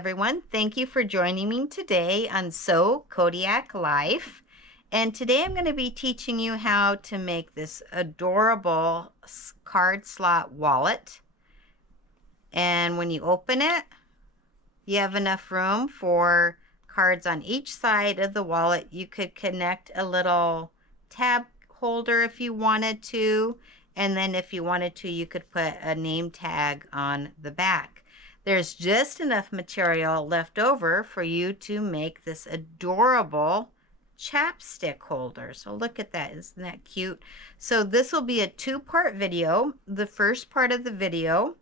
everyone. Thank you for joining me today on Kodiak Life. And today I'm going to be teaching you how to make this adorable card slot wallet. And when you open it, you have enough room for cards on each side of the wallet. You could connect a little tab holder if you wanted to. And then if you wanted to, you could put a name tag on the back. There's just enough material left over for you to make this adorable chapstick holder. So look at that. Isn't that cute? So this will be a two-part video. The first part of the video,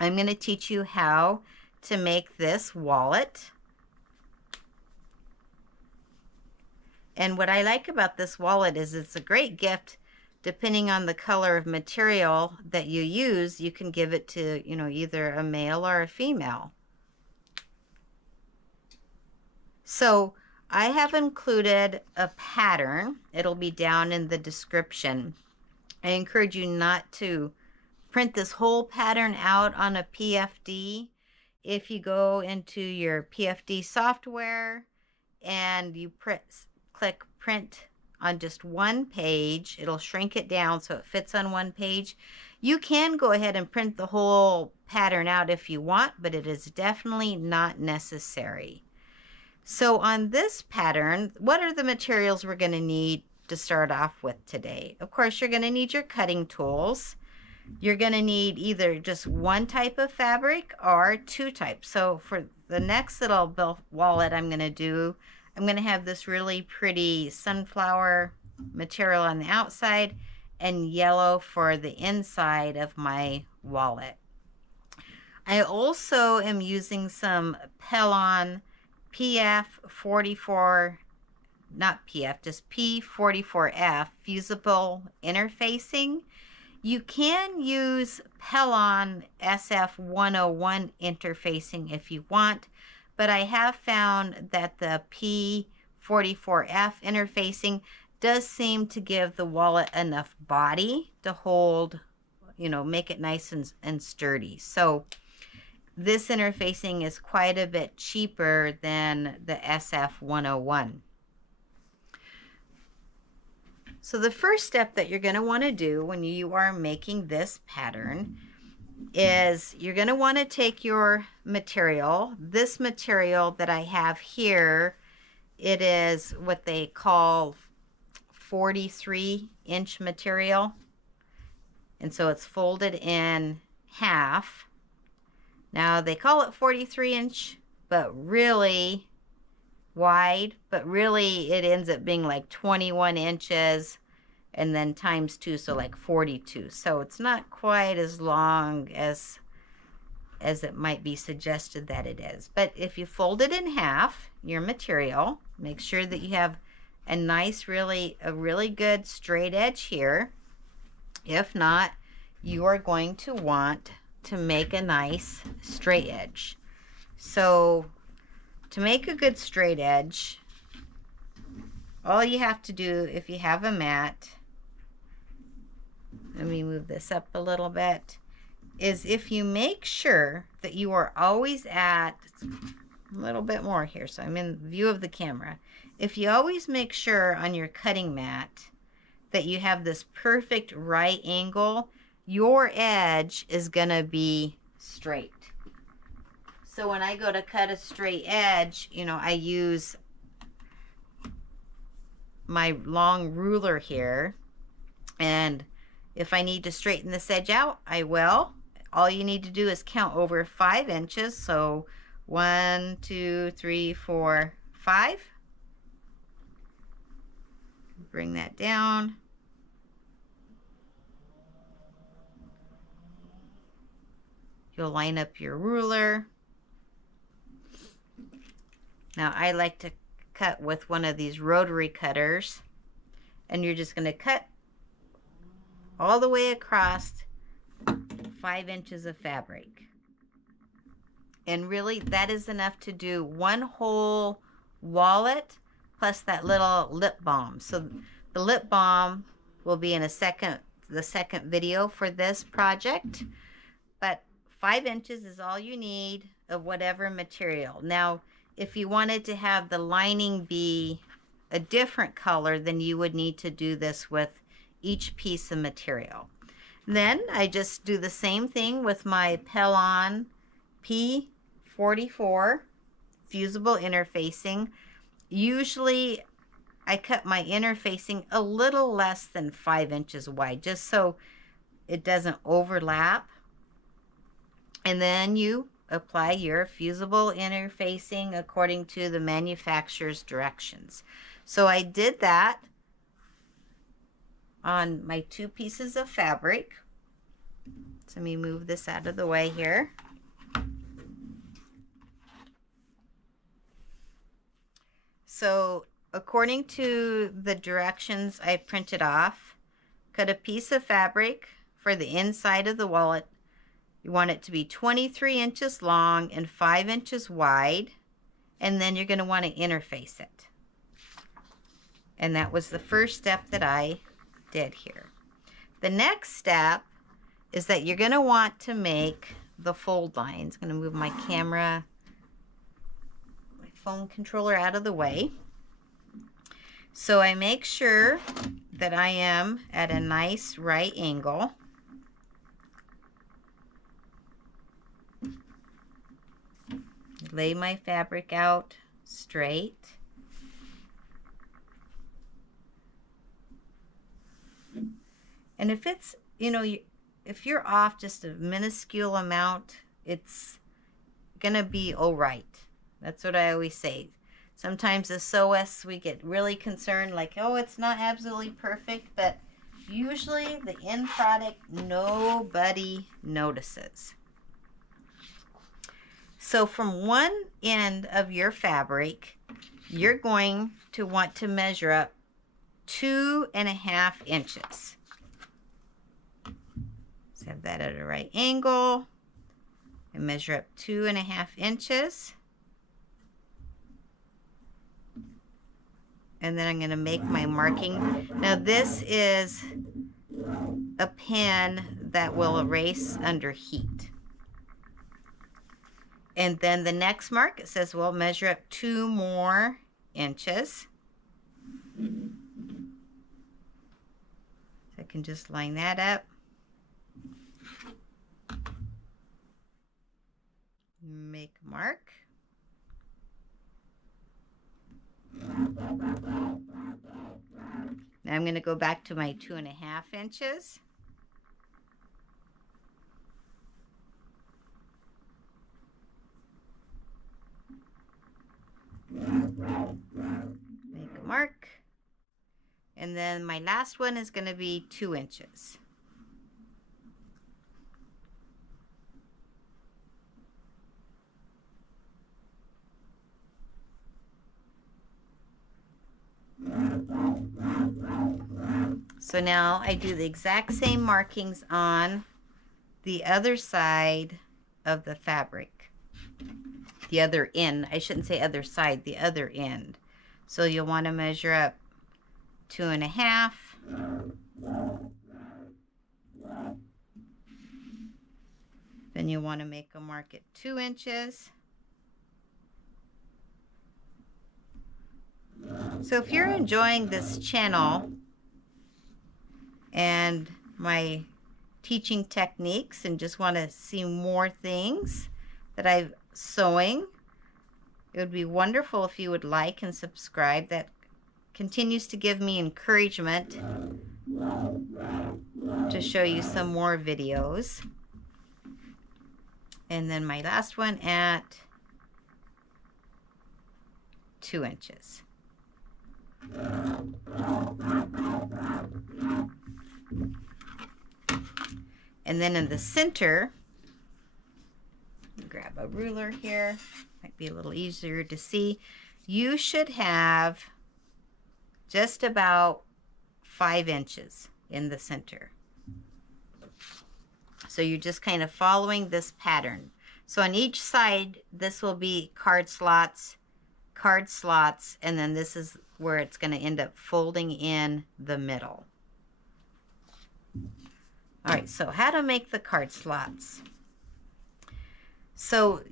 I'm going to teach you how to make this wallet. And what I like about this wallet is it's a great gift. Depending on the color of material that you use, you can give it to, either a male or a female. So I have included a pattern. It'll be down in the description. I encourage you not to print this whole pattern out on a PFD. If you go into your PFD software and you click print on just one page, it'll shrink it down so it fits on one page. You can go ahead and print the whole pattern out if you want, but it is definitely not necessary. So on this pattern, what are the materials we're going to need to start off with today? Of course, you're going to need your cutting tools. You're going to need either just one type of fabric or two types. So for the next little wallet I'm going to have this really pretty sunflower material on the outside and yellow for the inside of my wallet. I also am using some Pellon PF44, not PF, just P44F fusible interfacing. You can use Pellon SF101 interfacing if you want, but I have found that the P44F interfacing does seem to give the wallet enough body to hold, make it nice and sturdy. So this interfacing is quite a bit cheaper than the SF101. So the first step that you're going to want to do when you are making this pattern is you're going to want to take your material. This material that I have here, it is what they call 43-inch material. And so it's folded in half. Now they call it 43-inch, but really wide, but really it ends up being like 21 inches. And then times 2, so like 42. So it's not quite as long as it might be suggested that it is. But if you fold it in half, your material, make sure that you have a nice, a really good straight edge here. If not, you are going to want to make a nice straight edge. So to make a good straight edge, all you have to do, if you have a mat, let me move this up a little bit, is if you make sure that you are always at a little bit more here, so I'm in view of the camera. If you always make sure on your cutting mat that you have this perfect right angle, your edge is going to be straight. So when I go to cut a straight edge, I use my long ruler here, and if I need to straighten this edge out, I will. All you need to do is count over 5 inches. So 1, 2, 3, 4, 5. Bring that down. You'll line up your ruler. Now I like to cut with one of these rotary cutters, and you're just going to cut all the way across 5 inches of fabric. And really that is enough to do one whole wallet plus that little lip balm. So the lip balm will be in the second video for this project, but 5 inches is all you need of whatever material. Now, if you wanted to have the lining be a different color, then you would need to do this with each piece of material. Then I just do the same thing with my Pellon P44 fusible interfacing. Usually I cut my interfacing a little less than 5 inches wide, just so it doesn't overlap. And then you apply your fusible interfacing according to the manufacturer's directions. So I did that on my 2 pieces of fabric. So let me move this out of the way here. So according to the directions I printed off, cut a piece of fabric for the inside of the wallet. You want it to be 23 inches long and 5 inches wide, and then you're going to want to interface it. And that was the first step that I did here. The next step is that you're going to want to make the fold lines. I'm going to move my camera, my phone controller out of the way. So I make sure that I am at a nice right angle. Lay my fabric out straight. And if it's, you know, if you're off just a minuscule amount, it's gonna be all right. That's what I always say. Sometimes as sewists, we get really concerned, like, oh, it's not absolutely perfect, but usually the end product, nobody notices. So from one end of your fabric, you're going to want to measure up 2.5 inches. So have that at a right angle and measure up 2.5 inches. And then I'm going to make my marking. Now this is a pen that will erase under heat. And then the next mark, it says, well, measure up 2 more inches. So I can just line that up. Make a mark. Now I'm going to go back to my 2.5 inches. Make a mark. And then my last one is going to be 2 inches. So now I do the exact same markings on the other side of the fabric. The other end, I shouldn't say other side, the other end. So you'll want to measure up 2.5. Then you want to make a mark at 2 inches. So if you're enjoying this channel and my teaching techniques and just want to see more things that I'm sewing, it would be wonderful if you would like and subscribe. That continues to give me encouragement to show you some more videos. And then my last one at 2 inches. And then in the center, grab a ruler here, might be a little easier to see. You should have just about 5 inches in the center. So you're just kind of following this pattern. So on each side, this will be card slots, and then this is where it's going to end up folding in the middle. All right, so how to make the card slots. So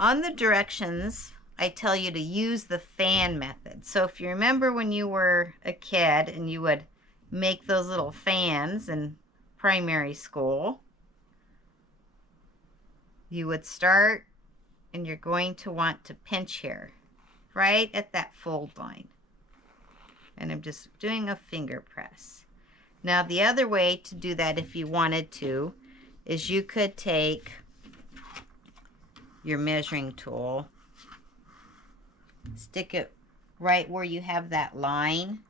On the directions, I tell you to use the fan method. So if you remember when you were a kid and you would make those little fans in primary school, you would start and you're going to want to pinch here, right at that fold line. And I'm just doing a finger press. Now the other way to do that, if you wanted to, is you could take your measuring tool, stick it right where you have that line,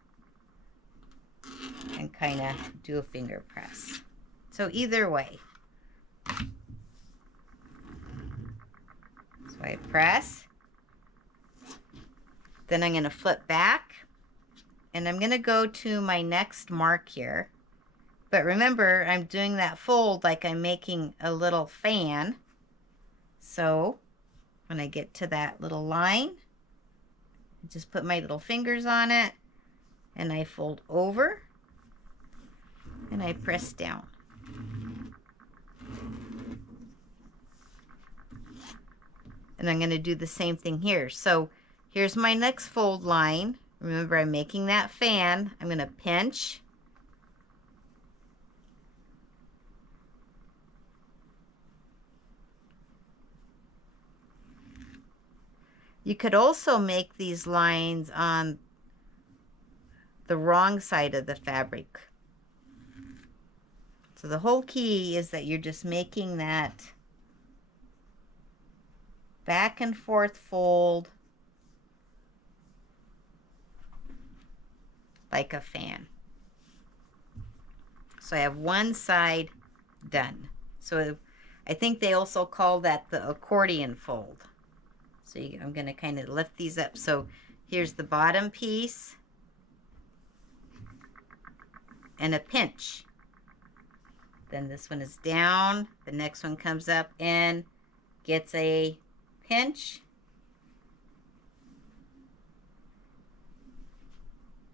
and kind of do a finger press. So either way. So I press, then I'm going to flip back, and I'm going to go to my next mark here. But remember, I'm doing that fold like I'm making a little fan. So when I get to that little line, I just put my little fingers on it, and I fold over, and I press down. And I'm going to do the same thing here. So here's my next fold line. Remember, I'm making that fan. I'm going to pinch. You could also make these lines on the wrong side of the fabric. So the whole key is that you're just making that back and forth fold like a fan. So I have one side done. So I think they also call that the accordion fold. So I'm going to kind of lift these up. So here's the bottom piece and a pinch. Then this one is down. The next one comes up and gets a pinch.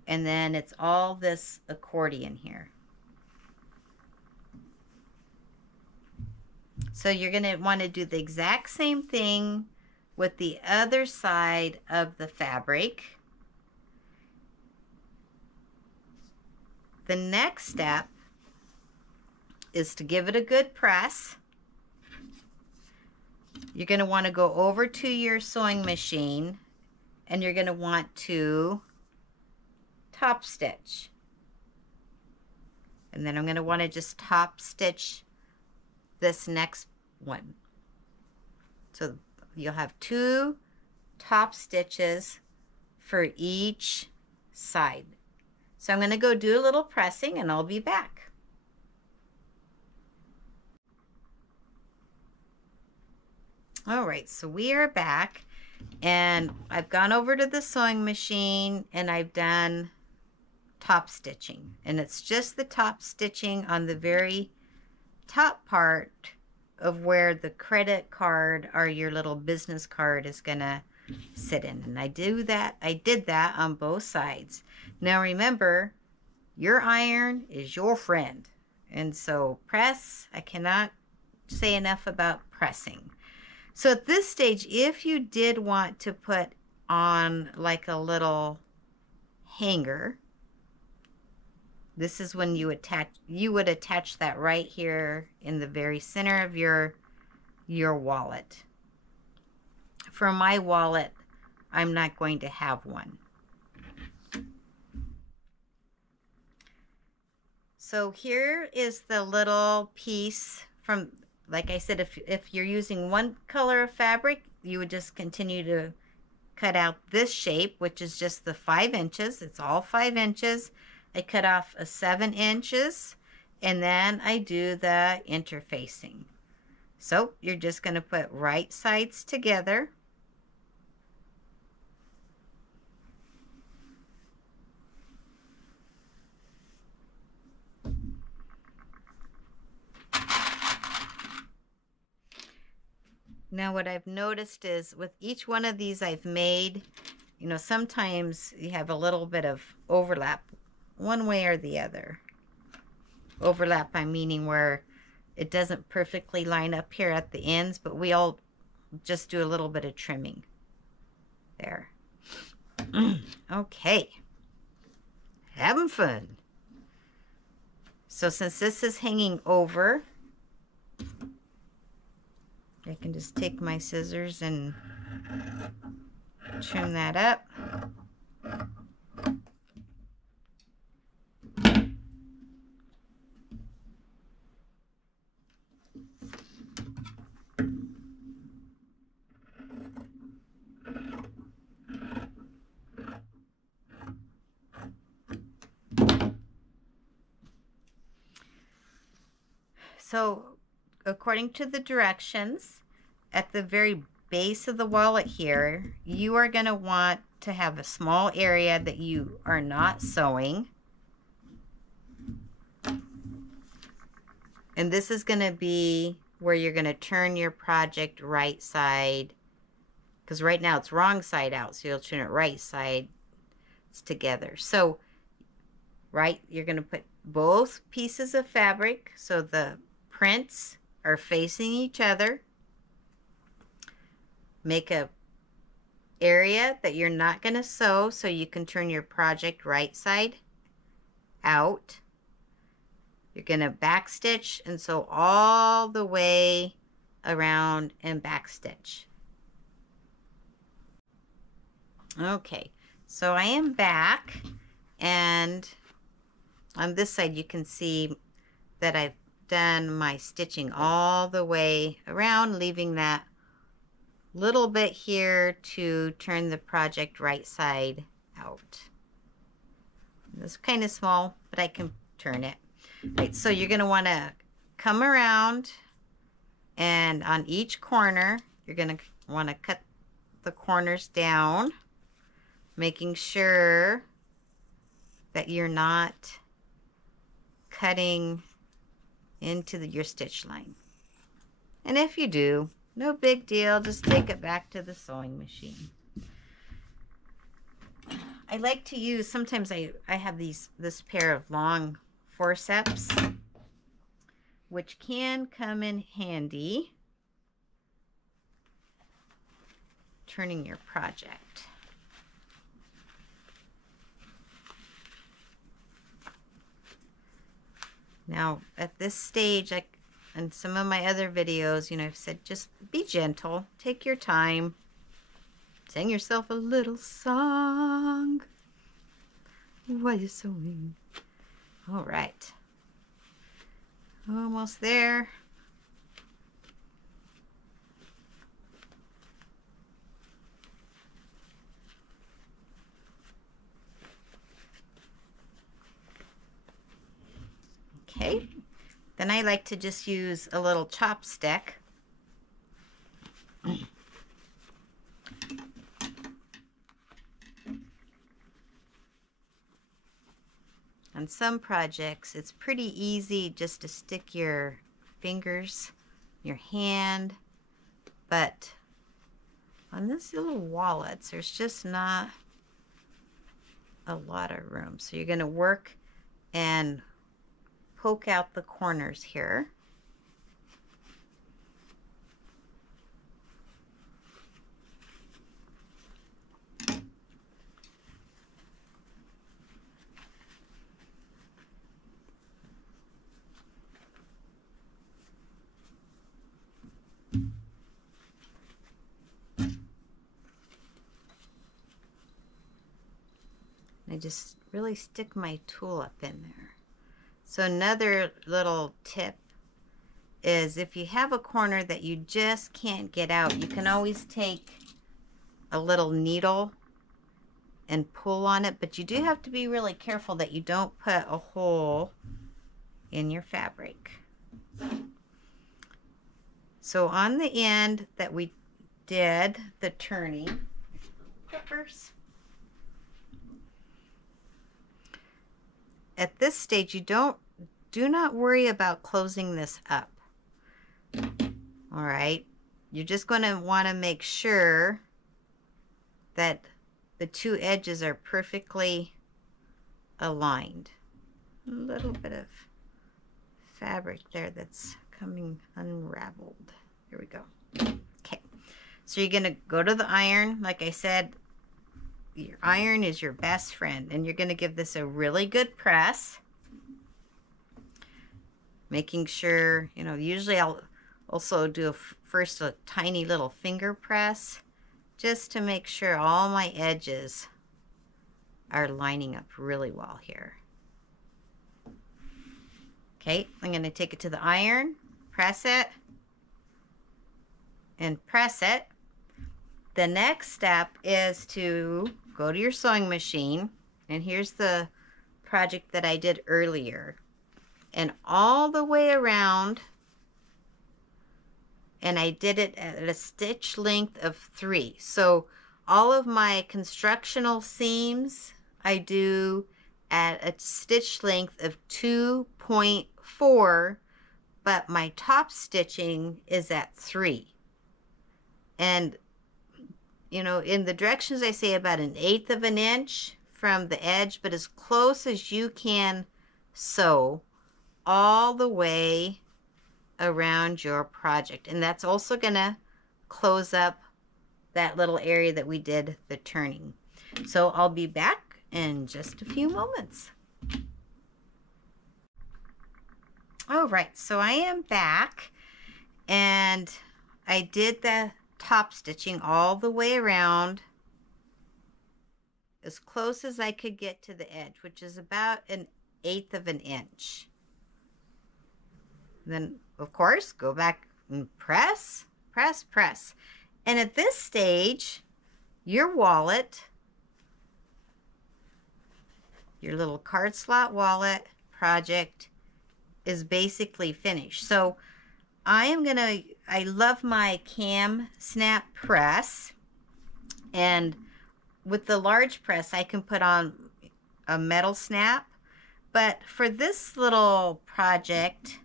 And then it's all this accordion here. So you're going to want to do the exact same thing with the other side of the fabric. The next step is to give it a good press. You're going to want to go over to your sewing machine, and you're going to want to top stitch. And then I'm going to want to just top stitch this next one. So you'll have 2 top stitches for each side. So I'm going to go do a little pressing, and I'll be back. All right, so we are back, and I've gone over to the sewing machine and I've done top stitching, and it's just the top stitching on the very top part of where the credit card or your little business card is gonna sit in. And I did that on both sides. Now remember, your iron is your friend, and so press. I cannot say enough about pressing. So at this stage, if you did want to put on like a little hanger, this is when you would attach that right here in the very center of your wallet. For my wallet, I'm not going to have one. So here is the little piece from, like I said, if you're using one color of fabric, you would just continue to cut out this shape, which is just the 5 inches. It's all 5 inches. I cut off a 7 inches, and then I do the interfacing. So you're just going to put right sides together. Now what I've noticed is with each one of these I've made, you know, sometimes you have a little bit of overlap one way or the other. Overlap, I'm meaning where it doesn't perfectly line up here at the ends, but we all just do a little bit of trimming there. Okay, having fun. So since this is hanging over, I can just take my scissors and trim that up. So according to the directions, at the very base of the wallet here, you are going to want to have a small area that you are not sewing. And this is going to be where you're going to turn your project right side, because right now it's wrong side out, so you'll turn it right side together. So right, you're going to put both pieces of fabric so the prints are facing each other. Make a area that you're not going to sew so you can turn your project right side out. You're going to back stitch and sew all the way around and back stitch. Okay, so I am back, and on this side you can see that I've done my stitching all the way around, leaving that little bit here to turn the project right side out. It's kind of small, but I can turn it. Right, so you're going to want to come around, and on each corner you're going to want to cut the corners down, making sure that you're not cutting into your stitch line. And if you do, no big deal, just take it back to the sewing machine. I like to use, sometimes I have this pair of long forceps, which can come in handy turning your project. Now, at this stage, in some of my other videos, I've said just be gentle, take your time, sing yourself a little song while you're sewing. All right, almost there. Okay, then I like to just use a little chopstick on some projects. It's pretty easy just to stick your fingers, your hand, but on these little wallets, there's just not a lot of room. So you're going to work and poke out the corners here. I just really stick my tool up in there. So another little tip is if you have a corner that you just can't get out, you can always take a little needle and pull on it, but you do have to be really careful that you don't put a hole in your fabric. So on the end that we did the turning, clippers. At this stage, do not worry about closing this up. All right, you're just going to want to make sure that the two edges are perfectly aligned. A little bit of fabric there that's coming unraveled. Here we go. Okay, So you're going to go to the iron. Like I said, your iron is your best friend. And you're going to give this a really good press. Making sure, you know, usually I'll also do first a tiny little finger press just to make sure all my edges are lining up really well here. Okay, I'm going to take it to the iron, press it, and press it. The next step is to go to your sewing machine, and here's the project that I did earlier. And all the way around, and I did it at a stitch length of 3. So all of my constructional seams I do at a stitch length of 2.4, but my top stitching is at 3. And you know, in the directions I say about 1/8 of an inch from the edge, but as close as you can sew all the way around your project. And that's also gonna close up that little area that we did the turning. So I'll be back in just a few moments. All right, so I am back, and I did the top stitching all the way around as close as I could get to the edge, which is about 1/8 of an inch. Then, of course, go back and press, press, press. And at this stage, your wallet, your little card slot wallet project is basically finished. So I love my cam snap press, and with the large press I can put on a metal snap, but for this little project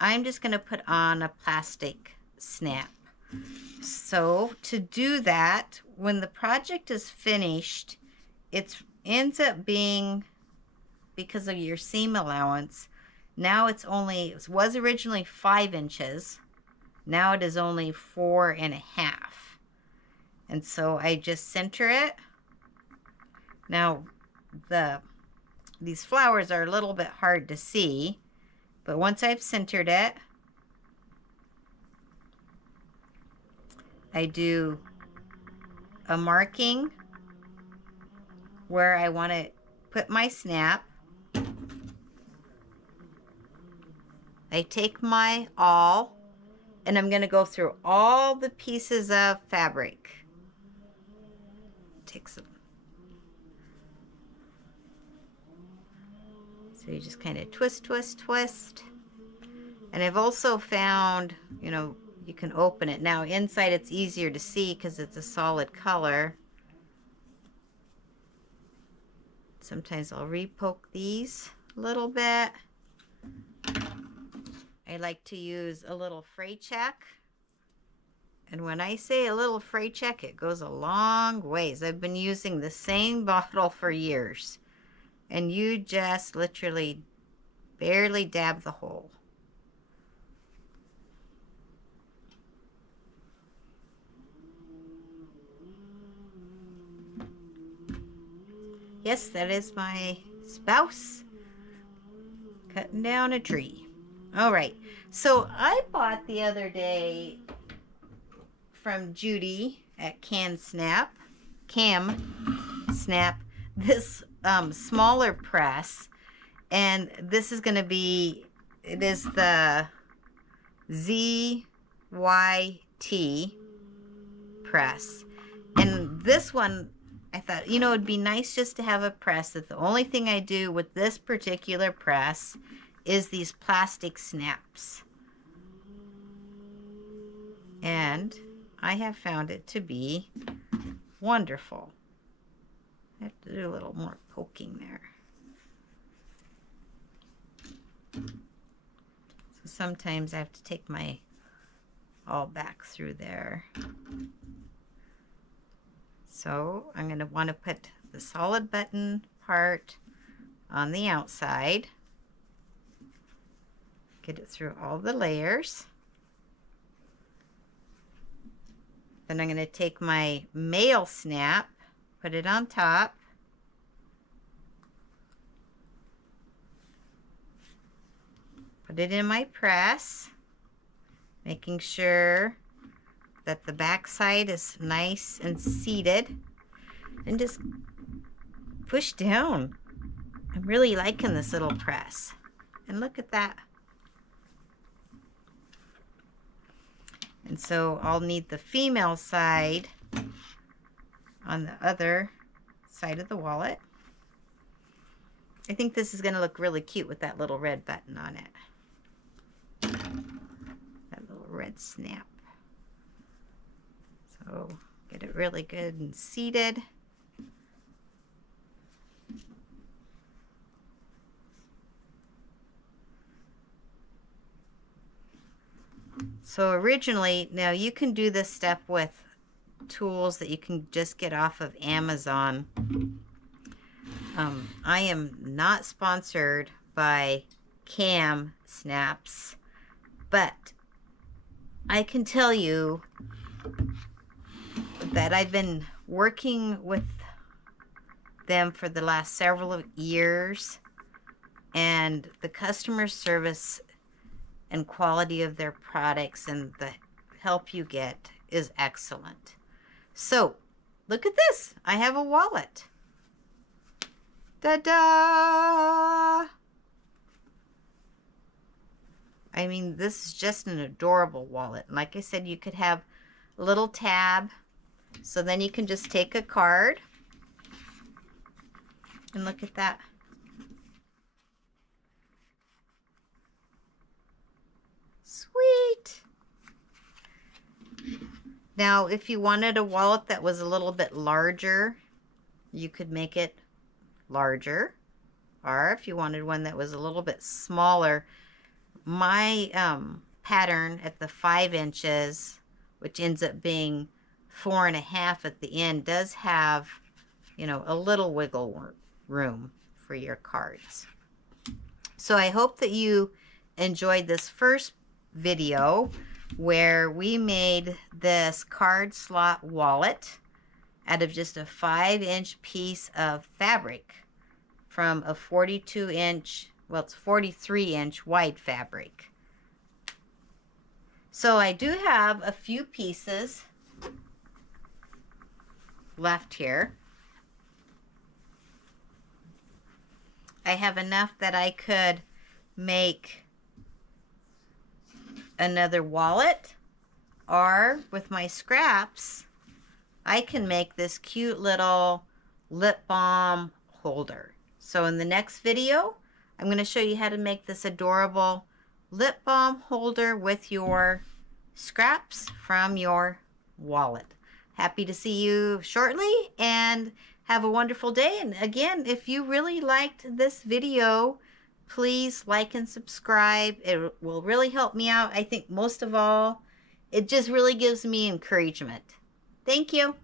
I'm just going to put on a plastic snap. So to do that, when the project is finished, it ends up being, because of your seam allowance, now it was originally 5 inches. Now it is only 4.5. And so I just center it. Now these flowers are a little bit hard to see, but once I've centered it, I do a marking where I want to put my snap. I take my awl, and I'm going to go through all the pieces of fabric. Take some. So you just kind of twist, twist, twist. And I've also found, you know, you can open it. Now inside it's easier to see because it's a solid color. Sometimes I'll re-poke these a little bit. I like to use a little fray check. And when I say a little fray check, it goes a long ways. I've been using the same bottle for years. And you just literally barely dab the hole. Yes, that is my spouse cutting down a tree. All right, so I bought the other day from Judy at Cam Snap, this smaller press, and this is going to be, it is the ZYT press. And this one, I thought, you know, it'd be nice just to have a press that the only thing I do with this particular press is these plastic snaps. And I have found it to be wonderful. I have to do a little more poking there. So sometimes I have to take my awl back through there. So I'm going to want to put the solid button part on the outside. Get it through all the layers. Then I'm going to take my mail snap, put it on top. Put it in my press, making sure that the back side is nice and seated, and just push down. I'm really liking this little press. And look at that. And so I'll need the female side on the other side of the wallet. I think this is going to look really cute with that little red button on it. That little red snap. So get it really good and seated. So originally, now you can do this step with tools that you can just get off of Amazon. I am not sponsored by Cam Snaps, but I can tell you that I've been working with them for the last several years, and the customer service and quality of their products and the help you get is excellent. So look at this. I have a wallet. Ta-da! I mean, this is just an adorable wallet. Like I said, you could have a little tab. So then you can just take a card. And look at that. Sweet. Now, if you wanted a wallet that was a little bit larger, you could make it larger. Or if you wanted one that was a little bit smaller, my pattern at the 5 inches, which ends up being 4.5 at the end, does have, you know, a little wiggle room for your cards. So I hope that you enjoyed this first video where we made this card slot wallet out of just a 5-inch piece of fabric from a 42-inch, well, it's 43-inch wide fabric. So I do have a few pieces left here. I have enough that I could make another wallet, or with my scraps I can make this cute little lip balm holder. So in the next video I'm going to show you how to make this adorable lip balm holder with your scraps from your wallet. Happy to see you shortly, and have a wonderful day. And again, if you really liked this video, please like and subscribe. It will really help me out. I think most of all, it just really gives me encouragement. Thank you.